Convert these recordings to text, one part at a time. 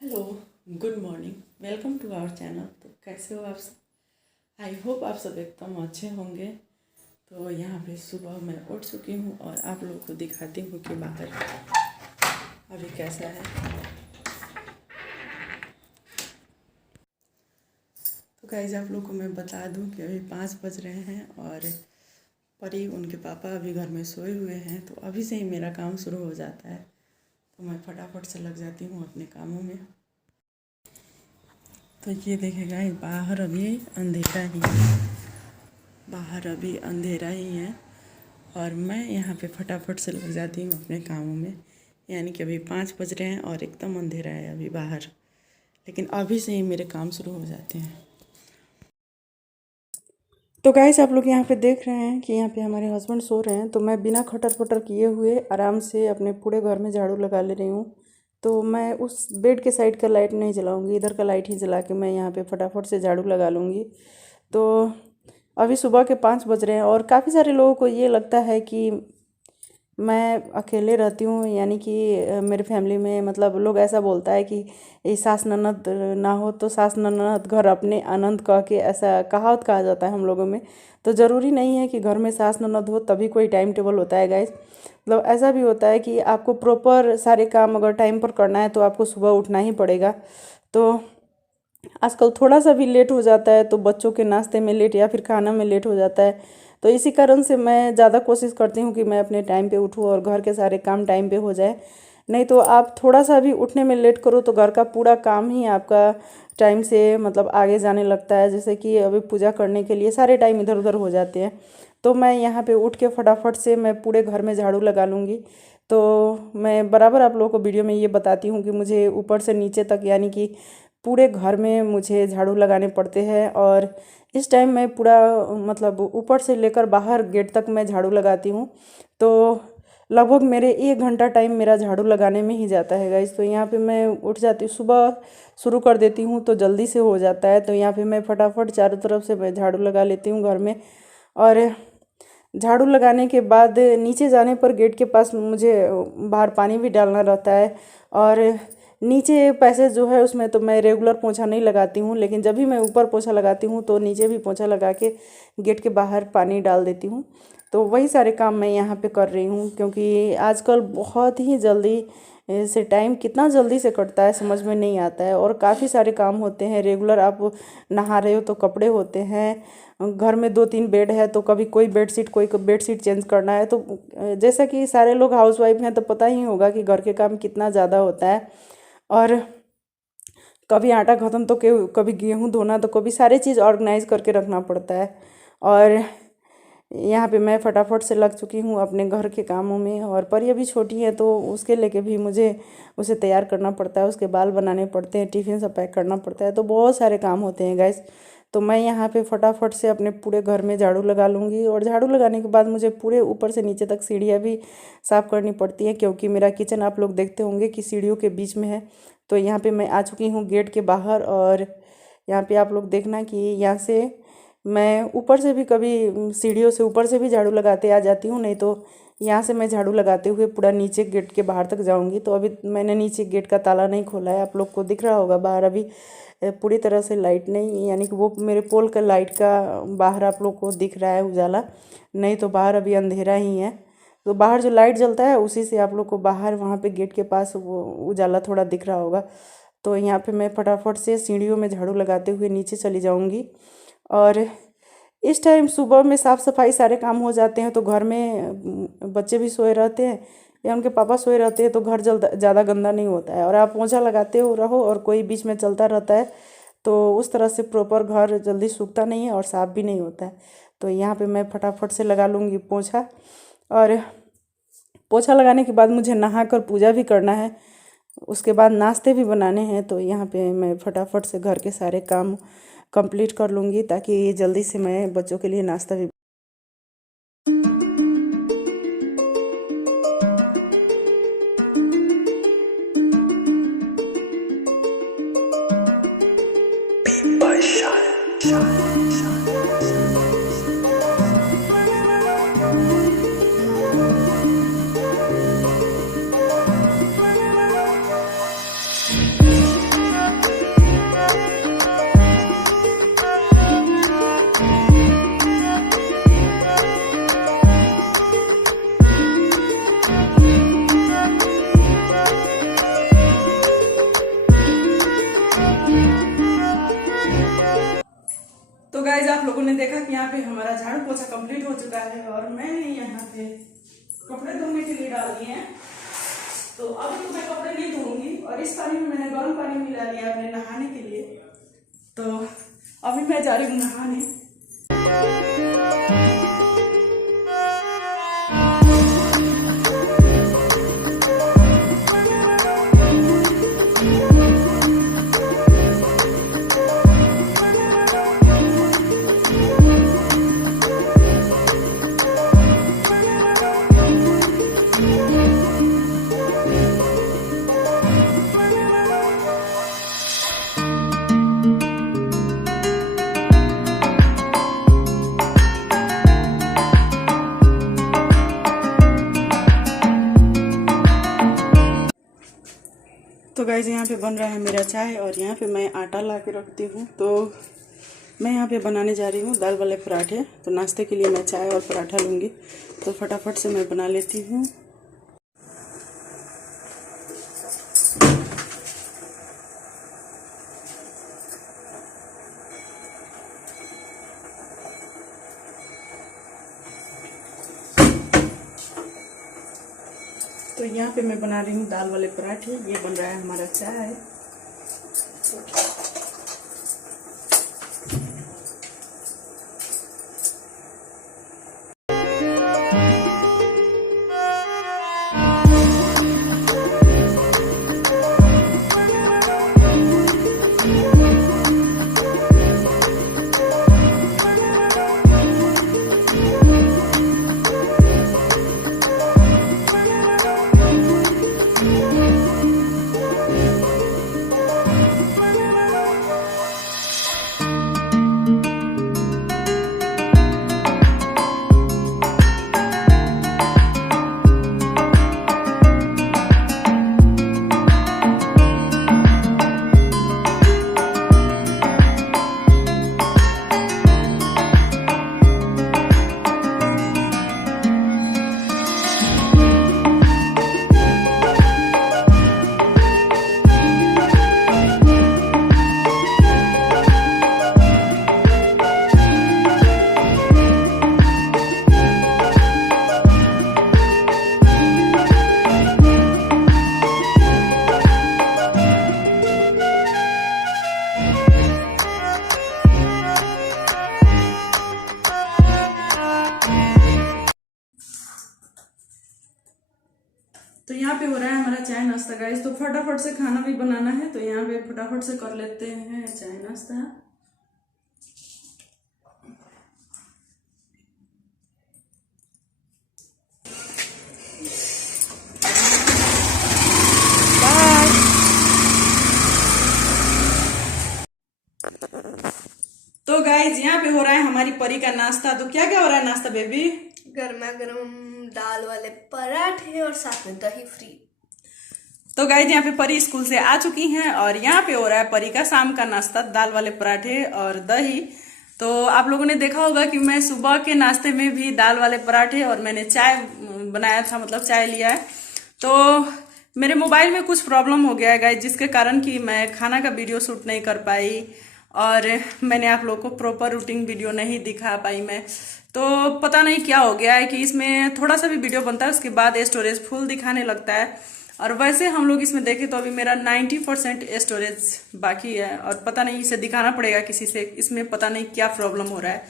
Hello, good morning. Welcome to our channel. तो कैसे हो आप सब? आई होप आप सब एकदम अच्छे होंगे। तो यहाँ पे सुबह मैं उठ चुकी हूँ और आप लोगों को दिखाती हूँ कि बाहर अभी कैसा है। तो गाइस, आप लोगों को मैं बता दूँ कि अभी 5 बज रहे हैं और परी उनके पापा अभी घर में सोए हुए हैं। तो अभी से ही मेरा काम शुरू हो जाता है। तो मैं फटाफट से लग जाती हूँ अपने कामों में। तो ये देखेगा, बाहर अभी अंधेरा ही है। बाहर अभी अंधेरा ही है और मैं यहाँ पे फटाफट से लग जाती हूँ अपने कामों में। यानी कि अभी 5 बज रहे हैं और एकदम अंधेरा है अभी बाहर, लेकिन अभी से ही मेरे काम शुरू हो जाते हैं। तो गाइस, आप लोग यहाँ पे देख रहे हैं कि यहाँ पे हमारे हस्बैंड सो रहे हैं। तो मैं बिना खटर पटर किए हुए आराम से अपने पूरे घर में झाड़ू लगा ले रही हूँ। तो मैं उस बेड के साइड का लाइट नहीं जलाऊंगी, इधर का लाइट ही जला के मैं यहाँ पे फटाफट से झाड़ू लगा लूँगी। तो अभी सुबह के 5 बज रहे हैं और काफ़ी सारे लोगों को ये लगता है कि मैं अकेले रहती हूँ, यानी कि मेरे फैमिली में मतलब लोग ऐसा बोलता है कि ये सास ननद ना हो तो सास ननद घर अपने आनंद कह के ऐसा कहावत कहा जाता है हम लोगों में। तो ज़रूरी नहीं है कि घर में सास ननद हो तभी कोई टाइम टेबल होता है गाइस। मतलब ऐसा भी होता है कि आपको प्रॉपर सारे काम अगर टाइम पर करना है तो आपको सुबह उठना ही पड़ेगा। तो आजकल थोड़ा सा भी लेट हो जाता है तो बच्चों के नाश्ते में लेट या फिर खाना में लेट हो जाता है। तो इसी कारण से मैं ज़्यादा कोशिश करती हूँ कि मैं अपने टाइम पे उठूँ और घर के सारे काम टाइम पे हो जाए। नहीं तो आप थोड़ा सा भी उठने में लेट करो तो घर का पूरा काम ही आपका टाइम से मतलब आगे जाने लगता है। जैसे कि अभी पूजा करने के लिए सारे टाइम इधर उधर हो जाते हैं। तो मैं यहाँ पे उठ के फटाफट से मैं पूरे घर में झाड़ू लगा लूँगी। तो मैं बराबर आप लोगों को वीडियो में ये बताती हूँ कि मुझे ऊपर से नीचे तक यानी कि पूरे घर में मुझे झाड़ू लगाने पड़ते हैं। और इस टाइम मैं पूरा मतलब ऊपर से लेकर बाहर गेट तक मैं झाड़ू लगाती हूँ। तो लगभग मेरे 1 घंटा टाइम मेरा झाड़ू लगाने में ही जाता है गाइस। तो यहाँ पे मैं उठ जाती हूँ, सुबह शुरू कर देती हूँ तो जल्दी से हो जाता है। तो यहाँ पे मैं फटाफट चारों तरफ से मैं झाड़ू लगा लेती हूँ घर में। और झाड़ू लगाने के बाद नीचे जाने पर गेट के पास मुझे बाहर पानी भी डालना रहता है। और नीचे पैसेज जो है उसमें तो मैं रेगुलर पोंछा नहीं लगाती हूँ, लेकिन जब भी मैं ऊपर पोंछा लगाती हूँ तो नीचे भी पोंछा लगा के गेट के बाहर पानी डाल देती हूँ। तो वही सारे काम मैं यहाँ पे कर रही हूँ, क्योंकि आजकल बहुत ही जल्दी से टाइम कितना जल्दी से कटता है समझ में नहीं आता है। और काफ़ी सारे काम होते हैं रेगुलर, आप नहा रहे हो तो कपड़े होते हैं, घर में 2-3 बेड है तो कभी कोई बेडशीट चेंज करना है। तो जैसा कि सारे लोग हाउसवाइफ हैं तो पता ही होगा कि घर के काम कितना ज़्यादा होता है। और कभी आटा ख़त्म तो कभी गेहूँ धोना तो कभी सारी चीज़ ऑर्गेनाइज करके रखना पड़ता है। और यहाँ पे मैं फटाफट से लग चुकी हूँ अपने घर के कामों में। और परी अभी छोटी है तो उसके लेके भी मुझे उसे तैयार करना पड़ता है, उसके बाल बनाने पड़ते हैं, टिफ़िन सब पैक करना पड़ता है। तो बहुत सारे काम होते हैं गैस। तो मैं यहाँ पे फटाफट से अपने पूरे घर में झाड़ू लगा लूँगी। और झाड़ू लगाने के बाद मुझे पूरे ऊपर से नीचे तक सीढ़ियाँ भी साफ़ करनी पड़ती हैं, क्योंकि मेरा किचन आप लोग देखते होंगे कि सीढ़ियों के बीच में है। तो यहाँ पे मैं आ चुकी हूँ गेट के बाहर। और यहाँ पे आप लोग देखना कि यहाँ से मैं ऊपर से भी कभी सीढ़ियों से ऊपर से भी झाड़ू लगाते आ जाती हूँ, नहीं तो यहाँ से मैं झाड़ू लगाते हुए पूरा नीचे गेट के बाहर तक जाऊँगी। तो अभी मैंने नीचे गेट का ताला नहीं खोला है, आप लोग को दिख रहा होगा बाहर अभी पूरी तरह से लाइट नहीं, यानी कि वो मेरे पोल का लाइट का बाहर आप लोग को दिख रहा है उजाला, नहीं तो बाहर अभी अंधेरा ही है। तो बाहर जो लाइट जलता है उसी से आप लोग को बाहर वहाँ पे गेट के पास वो उजाला थोड़ा दिख रहा होगा। तो यहाँ पे मैं फटाफट से सीढ़ियों में झाड़ू लगाते हुए नीचे चली जाऊँगी। और इस टाइम सुबह में साफ़ सफाई सारे काम हो जाते हैं। तो घर में बच्चे भी सोए रहते हैं या उनके पापा सोए रहते हैं तो घर जल्द ज़्यादा गंदा नहीं होता है। और आप पोंछा लगाते हो रहो और कोई बीच में चलता रहता है तो उस तरह से प्रॉपर घर जल्दी सूखता नहीं है और साफ़ भी नहीं होता है। तो यहाँ पे मैं फटाफट से लगा लूँगी पोंछा। और पोछा लगाने के बाद मुझे नहाकर पूजा भी करना है, उसके बाद नाश्ते भी बनाने हैं। तो यहाँ पे मैं फटाफट से घर के सारे काम कंप्लीट कर लूँगी ताकि जल्दी से मैं बच्चों के लिए नाश्ता भी आप लोगों ने देखा कि यहाँ पे हमारा झाड़ू पोछा कंप्लीट हो चुका है और मैंने यहाँ पे कपड़े धोने के लिए डाल दिए हैं। तो अभी तो मैं कपड़े नहीं धोऊंगी और इस पानी में मैंने गर्म पानी मिला लिया अपने नहाने के लिए। तो अभी मैं जा रही हूँ नहाने। तो गाइस यहाँ पे बन रहा है मेरा चाय और यहाँ पे मैं आटा ला के रखती हूँ। तो मैं यहाँ पे बनाने जा रही हूँ दाल वाले पराठे। तो नाश्ते के लिए मैं चाय और पराठा लूँगी, तो फटाफट से मैं बना लेती हूँ। तो यहाँ पे मैं बना रही हूँ दाल वाले पराठे। ये बन रहा है हमारा चाय। तो यहाँ पे हो रहा है हमारा चाय नाश्ता गाइस। तो फटाफट से खाना भी बनाना है, तो यहाँ पे फटाफट से कर लेते हैं चाय नाश्ता। तो गाइस यहाँ पे हो रहा है हमारी परी का नाश्ता। तो क्या क्या हो रहा है नाश्ता बेबी? गर्मा गर्म दाल वाले पराठे और साथ में दही फ्री। तो गाइस यहाँ पे परी स्कूल से आ चुकी हैं और यहाँ पे हो रहा है परी का शाम का नाश्ता, दाल वाले पराठे और दही। तो आप लोगों ने देखा होगा कि मैं सुबह के नाश्ते में भी दाल वाले पराठे और मैंने चाय बनाया था, मतलब चाय लिया है। तो मेरे मोबाइल में कुछ प्रॉब्लम हो गया है गाइस, जिसके कारण कि मैं खाना का वीडियो शूट नहीं कर पाई और मैंने आप लोगों को प्रॉपर रूटीन वीडियो नहीं दिखा पाई मैं। तो पता नहीं क्या हो गया है कि इसमें थोड़ा सा भी वीडियो बनता है उसके बाद स्टोरेज फुल दिखाने लगता है। और वैसे हम लोग इसमें देखें तो अभी मेरा 90% स्टोरेज बाकी है और पता नहीं इसे दिखाना पड़ेगा किसी से, इसमें पता नहीं क्या प्रॉब्लम हो रहा है।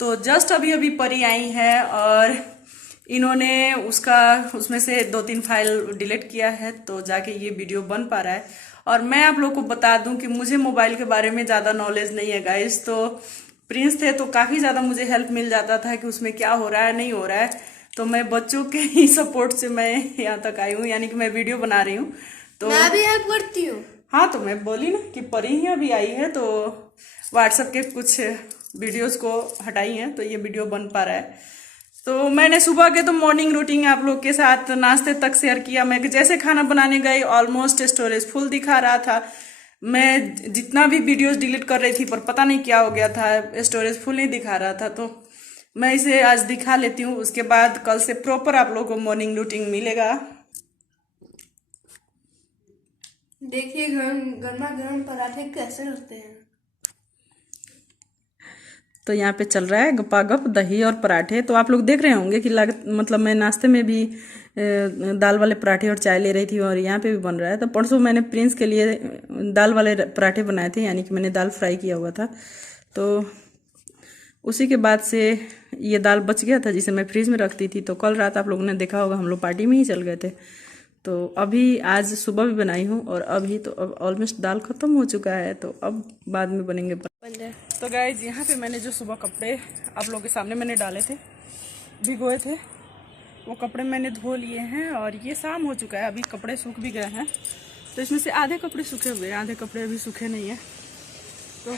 तो जस्ट अभी अभी परी आई है और इन्होंने उसमें से 2-3 फाइल डिलीट किया है, तो जाके ये वीडियो बन पा रहा है। और मैं आप लोग को बता दूं कि मुझे मोबाइल के बारे में ज़्यादा नॉलेज नहीं है गाइस। तो प्रिंस थे तो काफ़ी ज़्यादा मुझे हेल्प मिल जाता था कि उसमें क्या हो रहा है नहीं हो रहा है। तो मैं बच्चों के ही सपोर्ट से मैं यहाँ तक आई हूँ, यानी कि मैं वीडियो बना रही हूँ। तो मैं भी हेल्प करती हूँ। हाँ, तो मैं बोली ना कि परी ही अभी आई है तो व्हाट्सएप के कुछ वीडियोस को हटाई हैं तो ये वीडियो बन पा रहा है। तो मैंने सुबह के तो मॉर्निंग रूटीन आप लोग के साथ नाश्ते तक शेयर किया। मैं जैसे खाना बनाने गई ऑलमोस्ट स्टोरेज फुल दिखा रहा था। मैं जितना भी वीडियोस डिलीट कर रही थी पर पता नहीं क्या हो गया था, स्टोरेज फुल नहीं दिखा रहा था। तो मैं इसे आज दिखा लेती हूँ, उसके बाद कल से प्रॉपर आप लोगों को मॉर्निंग रूटीन मिलेगा। देखिए गर्मा गर्म पराठे कैसे लगते हैं। तो यहाँ पे चल रहा है गपागप दही और पराठे। तो आप लोग देख रहे होंगे कि मतलब मैं नाश्ते में भी दाल वाले पराठे और चाय ले रही थी, और यहाँ पे भी बन रहा है। तो परसों मैंने प्रिंस के लिए दाल वाले पराठे बनाए थे, यानी कि मैंने दाल फ्राई किया हुआ था। तो उसी के बाद से ये दाल बच गया था जिसे मैं फ्रिज में रखती थी। तो कल रात आप लोगों ने देखा होगा हम लोग पार्टी में ही चल गए थे। तो अभी आज सुबह भी बनाई हूँ, और अभी तो अब ऑलमोस्ट दाल खत्म हो चुका है, तो अब बाद में बनेंगे। तो गाइज यहाँ पे मैंने जो सुबह कपड़े आप लोगों के सामने मैंने डाले थे, भिगोए थे, वो कपड़े मैंने धो लिए हैं, और ये शाम हो चुका है, अभी कपड़े सूख भी गए हैं। तो इसमें से आधे कपड़े सूखे हुए हैं, आधे कपड़े अभी सूखे नहीं हैं। तो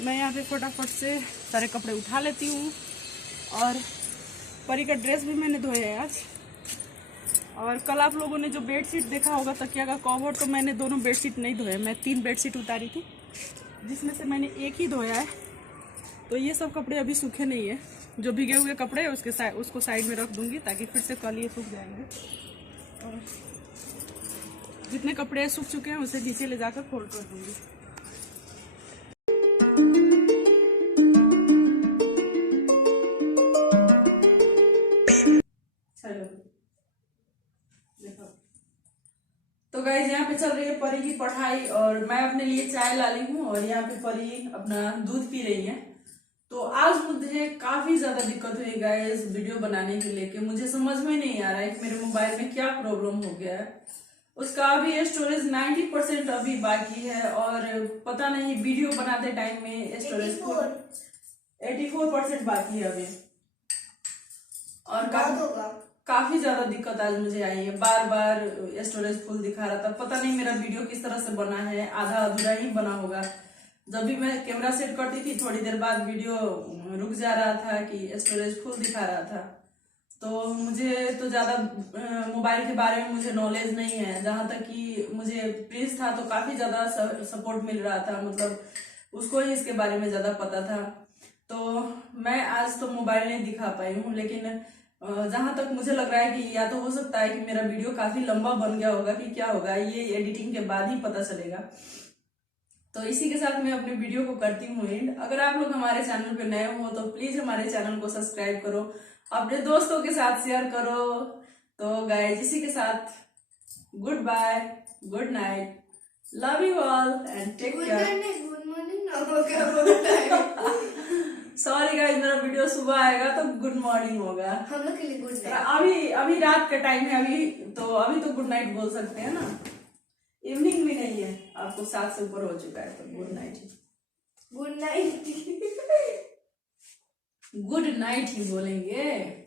मैं यहाँ पे फटाफट से सारे कपड़े उठा लेती हूँ। और परी का ड्रेस भी मैंने धोया है आज। और कल आप लोगों ने जो बेडशीट देखा होगा तकिया का कवर, तो मैंने दोनों बेडशीट नहीं धोए, मैं 3 बेडशीट उतारी थी जिसमें से मैंने एक ही धोया है। तो ये सब कपड़े अभी सूखे नहीं है, जो भीगे हुए कपड़े है उसको साइड में रख दूंगी, ताकि फिर से कल ये सूख जाएंगे। और जितने कपड़े सूख चुके हैं उसे नीचे ले जाकर फोल्ड कर दूंगी। तो गाइस यहाँ पे चल रही है परी की पढ़ाई, और मैं अपने लिए चाय ला ली हूँ, और यहाँ पे परी अपना दूध पी रही है। तो आज मुझे काफी ज्यादा दिक्कत हुई गाइस वीडियो बनाने के लेके। मुझे समझ में नहीं आ रहा है कि मेरे मोबाइल में क्या प्रॉब्लम हो गया है। उसका अभी स्टोरेज 90% अभी बाकी है, और पता नहीं वीडियो बनाते टाइम में स्टोरेज 84% बाकी है अभी। और काफी ज्यादा दिक्कत आज मुझे आई है, बार बार स्टोरेज फुल दिखा रहा था। पता नहीं मेरा वीडियो किस तरह से बना है, आधा अधूरा ही बना होगा। जब भी मैं कैमरा सेट करती थी थोड़ी देर बाद वीडियो रुक जा रहा था कि स्टोरेज फुल दिखा रहा था। तो मुझे तो ज्यादा मोबाइल के बारे में मुझे नॉलेज नहीं है। जहां तक कि मुझे प्रिंस था तो काफी ज्यादा सपोर्ट मिल रहा था, मतलब उसको ही इसके बारे में ज्यादा पता था। तो मैं आज तो मोबाइल नहीं दिखा पाई हूँ, लेकिन जहां तक मुझे लग रहा है कि या तो हो सकता है कि मेरा वीडियो काफी लंबा बन गया होगा, कि क्या होगा ये एडिटिंग के बाद ही पता चलेगा। तो इसी के साथ मैं अपने वीडियो को करती हूँ एंड। अगर आप लोग हमारे चैनल पे नए हो तो प्लीज हमारे चैनल को सब्सक्राइब करो, अपने दोस्तों के साथ शेयर करो। तो गाइस इसी के साथ good bye, good night, love you all and take care. Good morning. Sorry guys, मेरा वीडियो सुबह आएगा तो गुड मॉर्निंग होगा। हम लोग के लिए गुड नाइट। अभी रात का टाइम है, अभी तो गुड नाइट बोल सकते हैं ना, इवनिंग भी नहीं है, आपको 7 से ऊपर हो चुका है, तो गुड नाइट ही, गुड नाइट गुड नाइट ही बोलेंगे।